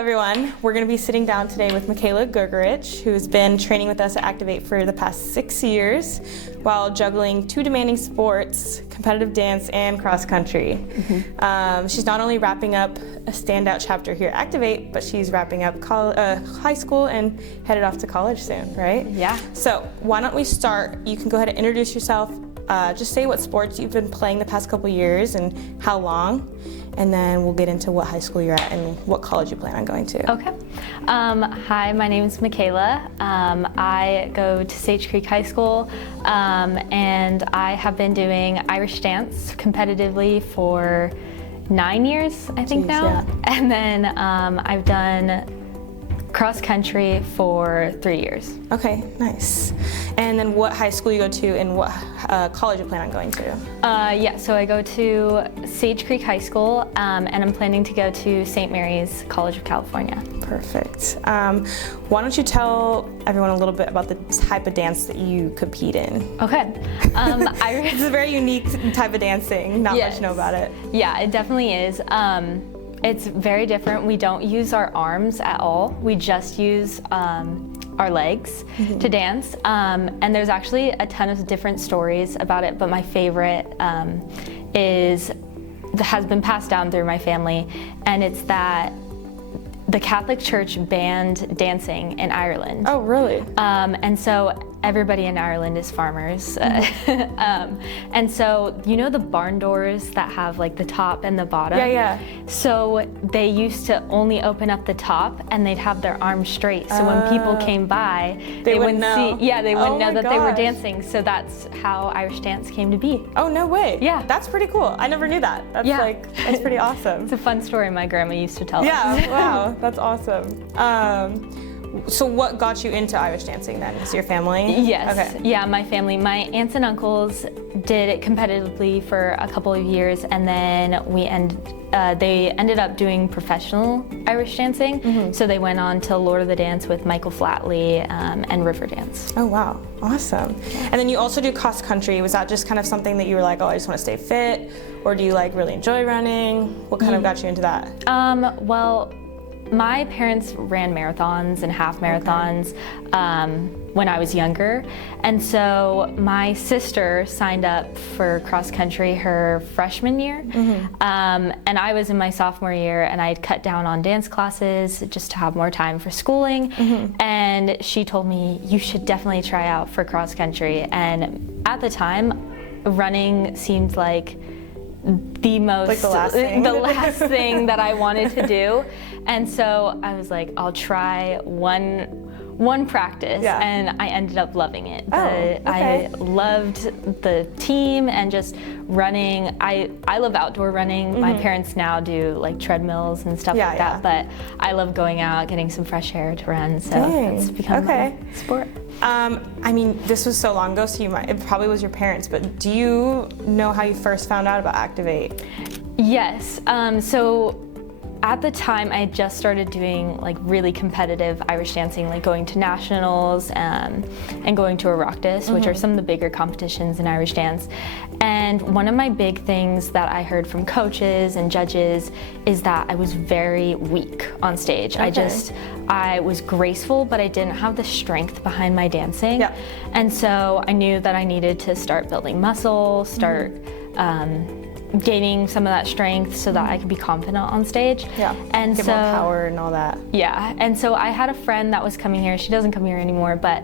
everyone. We're going to be sitting down today with Michaela Gergurich, who's been training with us at Activ8 for the past 6 years while juggling 2 demanding sports, competitive dance and cross country. She's not only wrapping up a standout chapter here at Activ8, but she's wrapping up high school and headed off to college soon, right? Yeah. So why don't we start? You can go ahead and introduce yourself. Just say what sports you've been playing the past couple years and how long, and then we'll get into what high school you're at and what college you plan on going to. Okay. Hi, my name is Michaela. I go to Sage Creek High School, and I have been doing Irish dance competitively for 9 years, I think now. Yeah. And then I've done cross country for 3 years. Okay, nice. And then what high school you go to and what college you plan on going to? Yeah, so I go to Sage Creek High School, and I'm planning to go to St. Mary's College of California. Perfect. Why don't you tell everyone a little bit about the type of dance that you compete in? Okay. It's a very unique type of dancing. Not Yes. much know about it. Yeah, it definitely is. It's very different. We don't use our arms at all. We just use our legs to dance. And there's actually a ton of different stories about it, but my favorite has been passed down through my family, and it's that the Catholic Church banned dancing in Ireland. Oh, really? And so everybody in Ireland is farmers. And so, you know the barn doors that have like the top and the bottom? Yeah. So they used to only open up the top and they'd have their arms straight. So when people came by, They wouldn't know. see, they wouldn't know my that they were gosh. dancing. So that's how Irish dance came to be. Oh, no way. Yeah. That's pretty cool. I never knew that. That's Yeah. that's pretty awesome. It's a fun story my grandma used to tell us. Yeah, wow, that's awesome. So what got you into Irish dancing then? Is your family? Yes. Okay. Yeah, my family. My aunts and uncles did it competitively for a couple of years, and then they ended up doing professional Irish dancing. So they went on to Lord of the Dance with Michael Flatley and River Dance. Oh, wow, awesome. And then you also do cross country. Was that just kind of something that you were like, oh, I just want to stay fit? Or do you like really enjoy running? What kind of got you into that? Well, my parents ran marathons and half marathons when I was younger. And so my sister signed up for cross country her freshman year. And I was in my sophomore year, and I had cut down on dance classes just to have more time for schooling. And she told me, you should definitely try out for cross country. And at the time, running seemed like the last thing that I wanted to do. And so I was like, I'll try one practice, and I ended up loving it. I loved the team and just running. I love outdoor running. My parents now do like treadmills and stuff like that, but I love going out, getting some fresh air to run, so it's become my sport. I mean, this was so long ago, so it probably was your parents, but do you know how you first found out about Activ8? Yes, so at the time I had just started doing like really competitive Irish dancing, like going to nationals and going to Oireachtas, which are some of the bigger competitions in Irish dance. And one of my big things that I heard from coaches and judges is that I was very weak on stage. I was graceful, but I didn't have the strength behind my dancing. And so I knew that I needed to start building muscle, start gaining some of that strength so that I could be confident on stage. And get more power and all that. Yeah, and so I had a friend that was coming here. She doesn't come here anymore, but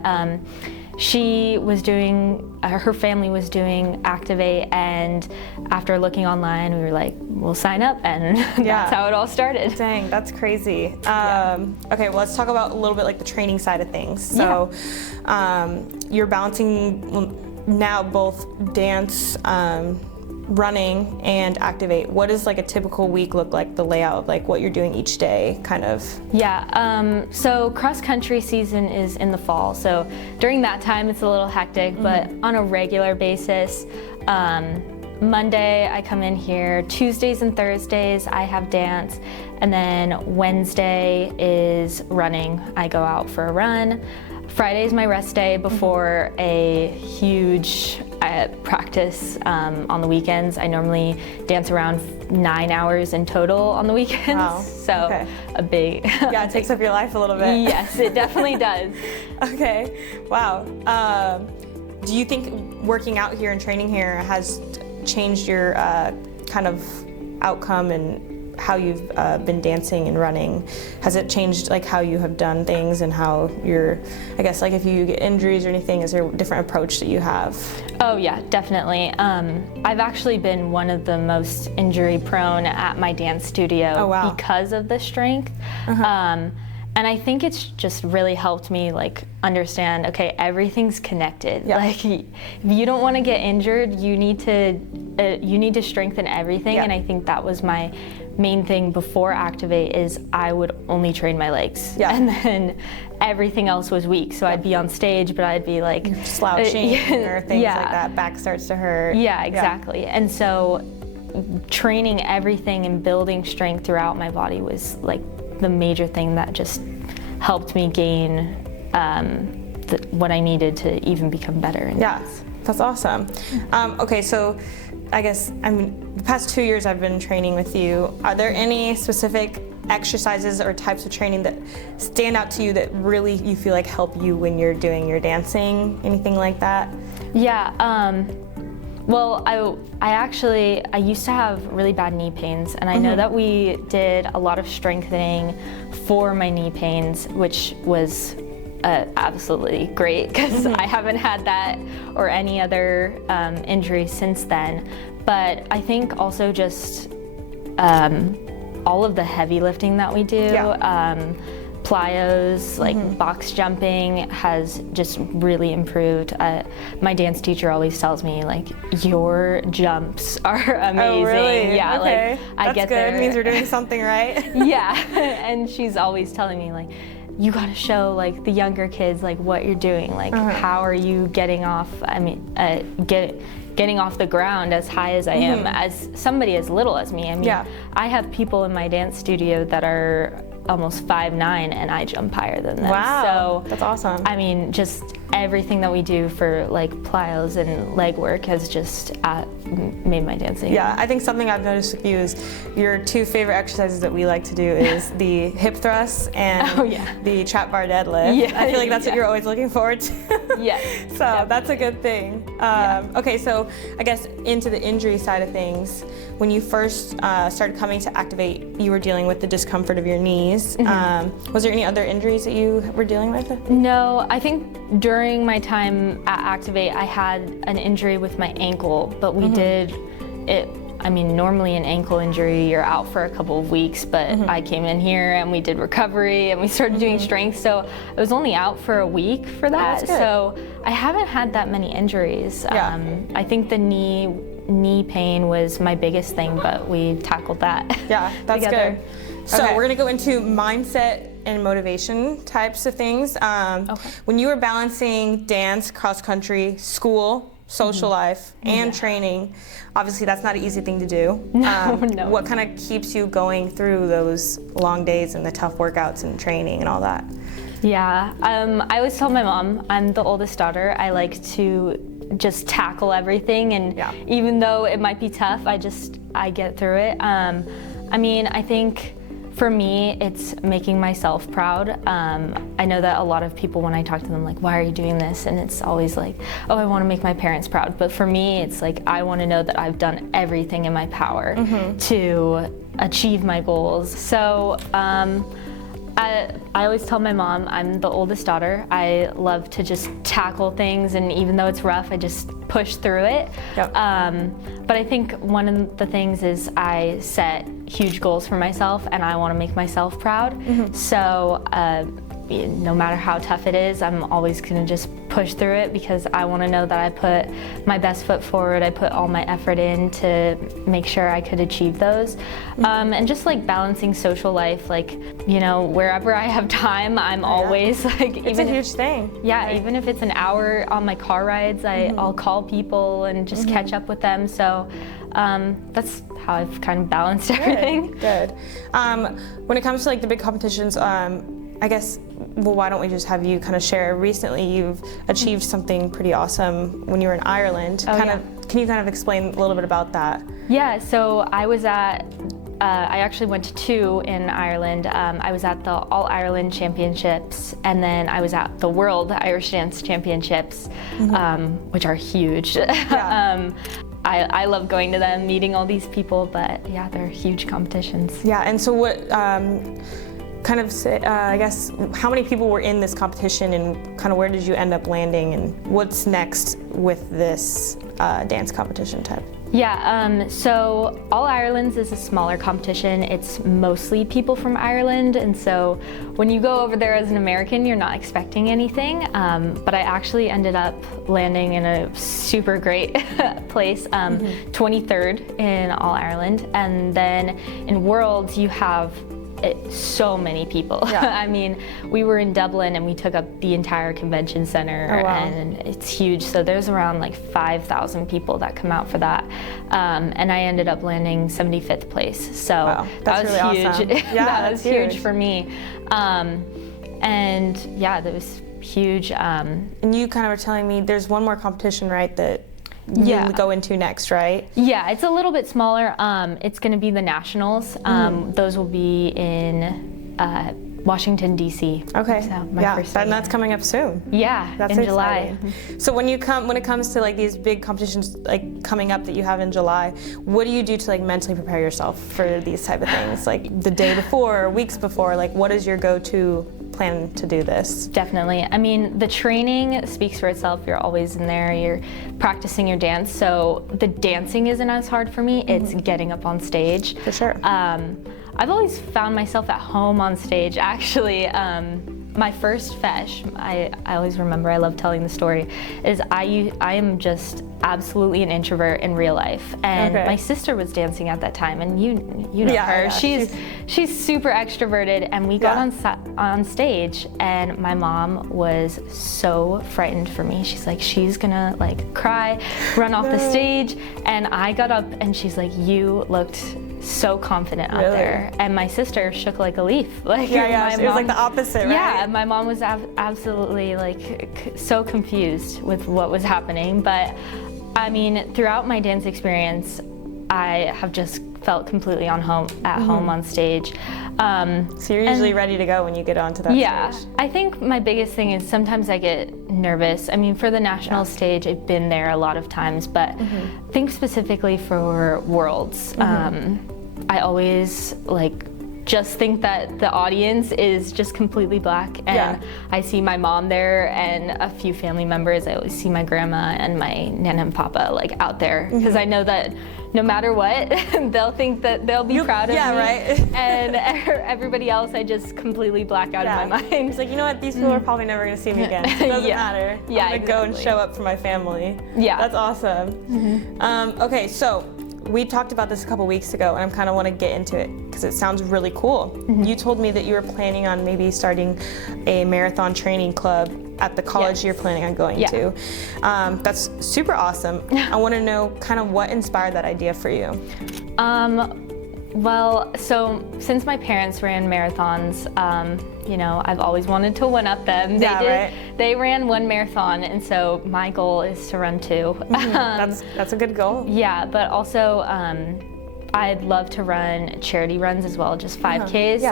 she was doing, her family was doing Activ8, and after looking online, we were like, we'll sign up, and that's how it all started. Dang, that's crazy. Okay, well, let's talk about a little bit like the training side of things. So you're balancing now both dance, running and Activ8. What does like a typical week look like, the layout of like what you're doing each day, kind of? So cross country season is in the fall, so during that time it's a little hectic, but on a regular basis, Monday I come in here, Tuesdays and Thursdays I have dance, and then Wednesday is running. I go out for a run. Friday's my rest day before a huge I practice on the weekends. I normally dance around 9 hours in total on the weekends. Wow. So okay. a big... Yeah, it takes up your life a little bit. Yes, it definitely does. Okay, wow. Do you think working out here and training here has changed your kind of outcome and how you've been dancing and running? Has it changed like how you have done things and how you're, I guess, like if you get injuries or anything, is there a different approach that you have? Oh yeah, definitely. I've actually been one of the most injury prone at my dance studio. Oh, wow. Because of the strength. And I think it's just really helped me like understand, okay, everything's connected. Yeah. Like if you don't want to get injured, you need to strengthen everything. Yeah. And I think that was my main thing before Activ8 is I would only train my legs. Yeah. And then everything else was weak. So I'd be on stage, but I'd be like slouching or things yeah. like that. Back starts to hurt. Yeah, exactly. Yeah. And so training everything and building strength throughout my body was like the major thing that just helped me gain what I needed to even become better. Yeah, that's awesome. Okay, so I guess, the past 2 years I've been training with you. Are there any specific exercises or types of training that stand out to you that really you feel like help you when you're doing your dancing? Anything like that? Yeah. Well, I used to have really bad knee pains, and I know that we did a lot of strengthening for my knee pains, which was absolutely great because I haven't had that or any other injury since then. But I think also just all of the heavy lifting that we do, plyos, like box jumping has just really improved. My dance teacher always tells me like, your jumps are amazing. Oh, really? Yeah, okay. like I That's get good. there. It means we're doing something right. Yeah, and she's always telling me like, you gotta show like the younger kids like what you're doing, like how are you getting off, getting off the ground as high as I am, as somebody as little as me. I have people in my dance studio that are almost 5'9", and I jump higher than them. Wow, so that's awesome. Just everything that we do for like plyos and leg work has just made my dancing. Yeah, I think something I've noticed with you is your two favorite exercises that we like to do is the hip thrusts and the trap bar deadlift. Yeah, I feel like that's what you're always looking forward to. Yeah. So that's a good thing. Okay, so I guess into the injury side of things, when you first started coming to Activ8, you were dealing with the discomfort of your knees. Was there any other injuries that you were dealing with? No, I think during my time at Activ8, I had an injury with my ankle, but we did it. Normally an ankle injury, you're out for a couple of weeks, but I came in here and we did recovery and we started doing strength, so I was only out for a week for that. So I haven't had that many injuries. I think the knee pain was my biggest thing, but we tackled that. Yeah, that's together. Good. So we're gonna go into mindset and motivation types of things. When you were balancing dance, cross country, school, social life, and training, obviously that's not an easy thing to do. No. What kind of keeps you going through those long days and the tough workouts and training and all that? Yeah, I always tell my mom, I'm the oldest daughter, I like to just tackle everything, and even though it might be tough, I get through it. I think for me, it's making myself proud. I know that a lot of people, when I talk to them, like, why are you doing this? And it's always like, oh, I want to make my parents proud. But for me, it's like, I want to know that I've done everything in my power to achieve my goals. So I always tell my mom, I'm the oldest daughter. I love to just tackle things, and even though it's rough, I just push through it. But I think one of the things is I set huge goals for myself, and I want to make myself proud. So no matter how tough it is, I'm always going to just push through it because I want to know that I put my best foot forward. I put all my effort in to make sure I could achieve those. And just like balancing social life, like, you know, wherever I have time, I'm always like, it's a huge thing. Yeah, even if it's an hour on my car rides, I'll call people and just catch up with them. So that's how I've kind of balanced everything. Good. When it comes to like the big competitions, I guess well, why don't we just have you kind of share, recently you've achieved something pretty awesome when you were in Ireland. Can you kind of explain a little bit about that? Yeah, so I was at, I actually went to 2 in Ireland. I was at the All-Ireland Championships, and then I was at the World Irish Dance Championships, which are huge. Yeah. I love going to them, meeting all these people, but yeah, they're huge competitions. Yeah, and so what, kind of, I guess, how many people were in this competition, and kind of where did you end up landing, and what's next with this dance competition type? Yeah, so All Ireland's is a smaller competition. It's mostly people from Ireland, and so when you go over there as an American, you're not expecting anything, but I actually ended up landing in a super great place, 23rd in All Ireland, and then in Worlds you have so many people. Yeah. I mean, we were in Dublin and we took up the entire convention center. Oh, wow. And it's huge. So there's around like 5,000 people that come out for that. And I ended up landing 75th place. So wow. That was really huge. Awesome. Yeah, that was huge for me. And yeah, that was huge. And you kind of were telling me there's one more competition, right, that you go into next, right? Yeah, it's a little bit smaller. It's going to be the nationals. Those will be in Washington, D.C. Okay. So and that's coming up soon. Yeah, that's in July. So when it comes to like these big competitions like coming up that you have in July, what do you do to like mentally prepare yourself for these type of things? Like the day before or weeks before, like what is your go-to plan to do this? Definitely. I mean, the training speaks for itself. You're always in there, you're practicing your dance. So the dancing isn't as hard for me. It's getting up on stage. For sure. I've always found myself at home on stage, actually. My first fesh, I always remember, I love telling the story, is I am just absolutely an introvert in real life. And my sister was dancing at that time, and you know her. Yeah. She's super extroverted, and we got on stage, and my mom was so frightened for me. She's like, she's gonna like cry, run off the stage. And I got up, and she's like, you looked so confident out there. And my sister shook like a leaf. Like, it was like the opposite, right? Yeah, my mom was absolutely like so confused with what was happening. But I mean, throughout my dance experience, I have just felt completely at home on stage. So you're usually ready to go when you get onto that stage? I think my biggest thing is sometimes I get nervous. I mean, for the national stage, I've been there a lot of times, but I think specifically for Worlds, I always just think that the audience is just completely black, and I see my mom there and a few family members. I always see my grandma and my nana and papa like out there, because I know that no matter what, they'll think that they'll be proud of me. Right. And everybody else, I just completely black out of my mind. It's like, you know what, these people are probably never gonna see me again. So it doesn't matter. I'm gonna go and show up for my family. Yeah. That's awesome. Okay, so we talked about this a couple weeks ago, and I kind of want to get into it because it sounds really cool. You told me that you were planning on maybe starting a marathon training club at the college you're planning on going to. That's super awesome. I want to know kind of what inspired that idea for you. Well, so since my parents ran marathons, you know, I've always wanted to one-up them. They ran 1 marathon, and so my goal is to run 2. That's a good goal. Yeah, but also I'd love to run charity runs as well, just 5Ks,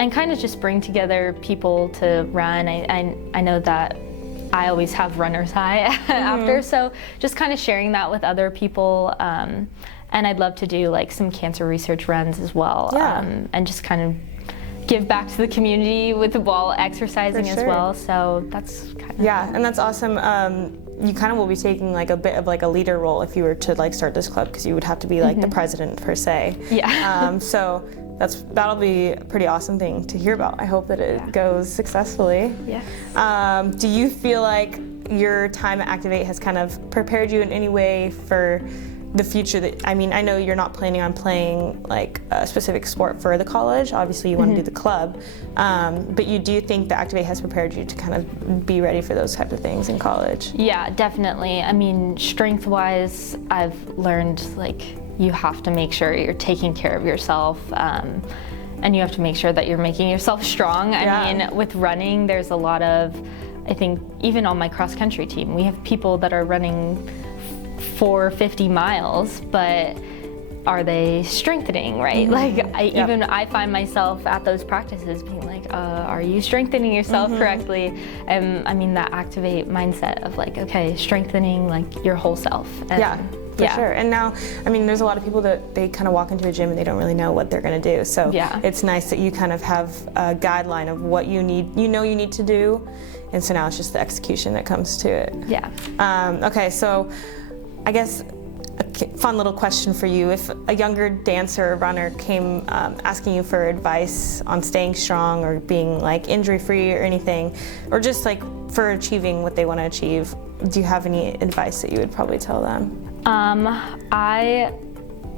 and kind of just bring together people to run. I know that I always have runner's high after, so just kind of sharing that with other people. And I'd love to do like some cancer research runs as well, and just kind of give back to the community with the while exercising as well. So that's kind of and that's awesome. You kind of will be taking like a bit of like a leader role if you were to like start this club, because you would have to be like the president per se. So that'll be a pretty awesome thing to hear about. I hope that it goes successfully. Do you feel like your time at Activ8 has kind of prepared you in any way for the future? I mean, I know you're not planning on playing like a specific sport for the college. Obviously, you want to do the club, but do you think that Activ8 has prepared you to kind of be ready for those types of things in college? Yeah, definitely. I mean, strength-wise, I've learned like you have to make sure you're taking care of yourself. and you have to make sure that you're making yourself strong. I mean, with running, there's a lot of, I think, even on my cross country team, we have people that are running 450 miles, but are they strengthening, right? Like, I find myself at those practices being like, are you strengthening yourself correctly? And I mean, that Activ8 mindset of like, okay, strengthening like your whole self. And, for sure. And now, I mean, there's a lot of people that they kind of walk into a gym and they don't really know what they're going to do. So it's nice that you kind of have a guideline of what you need, you need to do. And so now it's just the execution that comes to it. Okay, so I guess a fun little question for you. If a younger dancer or runner came asking you for advice on staying strong or being like injury-free or anything, or just like for achieving what they want to achieve, do you have any advice that you would probably tell them? I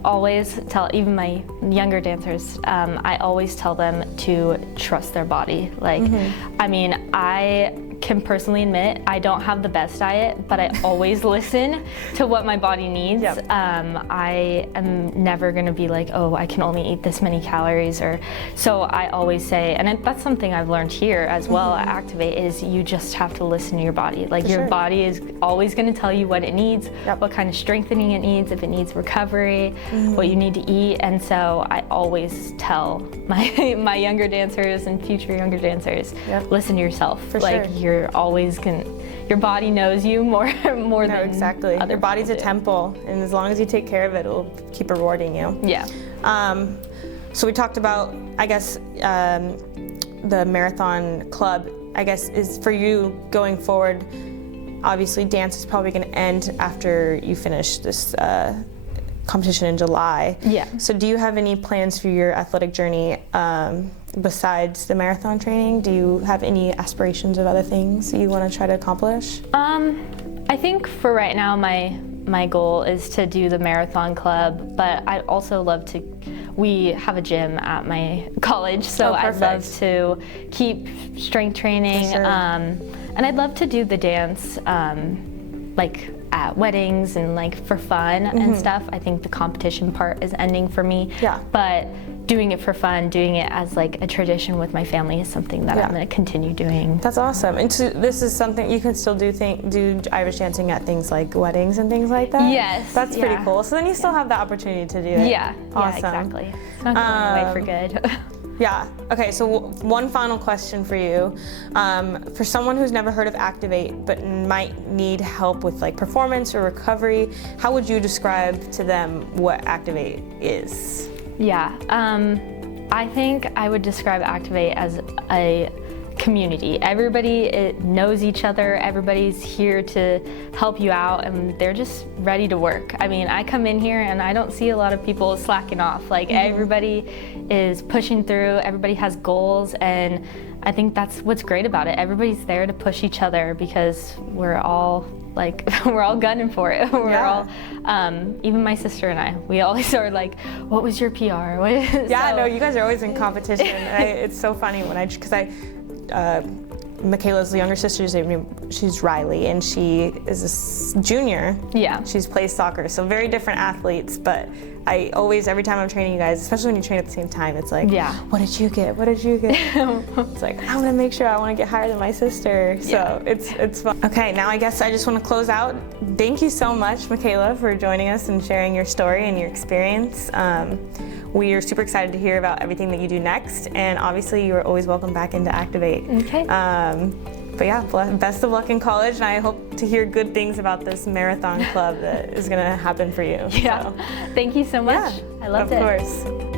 always tell, even my younger dancers, I always tell them to trust their body. Like, I mean, I can personally admit I don't have the best diet, but I always listen to what my body needs. I am never gonna be like, oh, I can only eat this many calories, or so I always say, and that's something I've learned here as well at Activ8, is you just have to listen to your body. Like, your body is always gonna tell you what it needs, what kind of strengthening it needs, if it needs recovery, what you need to eat. And so I always tell my younger dancers and future younger dancers, listen to yourself. You're always your body knows you more than exactly. Other your body's a temple, and as long as you take care of it, it'll keep rewarding you. So we talked about, I guess, the marathon club, I guess, is for you going forward. Obviously, dance is probably going to end after you finish this competition in July. So do you have any plans for your athletic journey besides the marathon training? Do you have any aspirations of other things you want to try to accomplish? I think for right now, my goal is to do the marathon club, but I'd also love to, we have a gym at my college, so I'd love to keep strength training, and I'd love to do the dance like at weddings and like for fun and stuff. I think the competition part is ending for me, but doing it for fun, doing it as like a tradition with my family is something that I'm going to continue doing. That's awesome. And so this is something you can still do Irish dancing at things like weddings and things like that? Yes. That's pretty cool. So then you still have the opportunity to do it. Awesome. Exactly. It's not going away for good. Okay, so one final question for you. For someone who's never heard of Activ8 but might need help with like performance or recovery, how would you describe to them what Activ8 is? I think I would describe Activ8 as a community. Everybody knows each other, everybody's here to help you out, and they're just ready to work. I mean, I come in here and I don't see a lot of people slacking off. Like, everybody is pushing through, everybody has goals, and I think that's what's great about it. Everybody's there to push each other because we're all like, we're all gunning for it. We're all, even my sister and I, we always are like, what was your PR? No, you guys are always in competition. It's so funny when Michaela's younger sister, she's Riley, and she is a junior. She's plays soccer, so very different athletes, but I always, every time I'm training you guys, especially when you train at the same time, it's like, what did you get? What did you get? It's like, I want to make sure I want to get higher than my sister. So it's fun. Okay, now I guess I just want to close out. Thank you so much, Michaela, for joining us and sharing your story and your experience. We are super excited to hear about everything that you do next, and obviously you are always welcome back into Activ8. But yeah, best of luck in college, and I hope to hear good things about this marathon club that is going to happen for you. Thank you so much. I loved it. Of course.